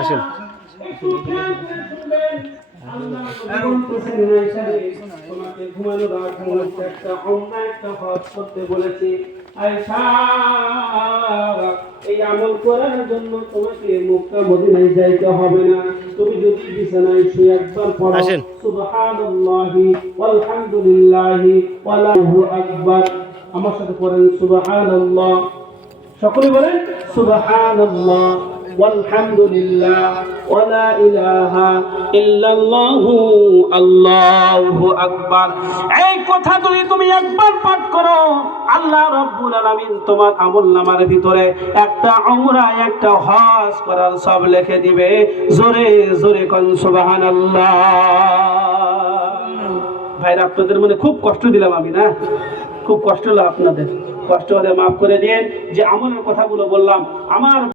আসেন। তোমাকে ঘুমানো রাখবো একটা অন্যায় একটা হজ করতে বলেছি আয়েশা, এই আমল করার জন্য তোমাকে মক্কা মদিনায় যাইতে হবে না। তুমি যদি বিছানায় শুয়ে একবার পড়ো আসেন। সুবহানাল্লাহি ওয়ালহামদুলিল্লাহি ওয়াল্লাহু আকবার, আমার সাথে পড়েন সুবহানাল্লাহ, সকলে বলেন সুবহানাল্লাহ ওয়ালহামদুলিল্লাহ ওয়ালা ইলাহা ইল্লাল্লাহু আল্লাহু আকবার। এই কথা যদি তুমি একবার পাঠ করো, আল্লাহ রাব্বুল আলামিন তোমার আমলনামার ভিতরে একটা উমরা একটা হজ করার সব লিখে দিবে। জোরে জোরে কোন সুবহানাল্লাহ। ভাইরা, আপনাদের মনে খুব কষ্ট দিলাম আমি, না? খুব কষ্ট হলো আপনাদের, কষ্ট হলে মাফ করে দিন। যে আমলের কথাগুলো বললাম, আমার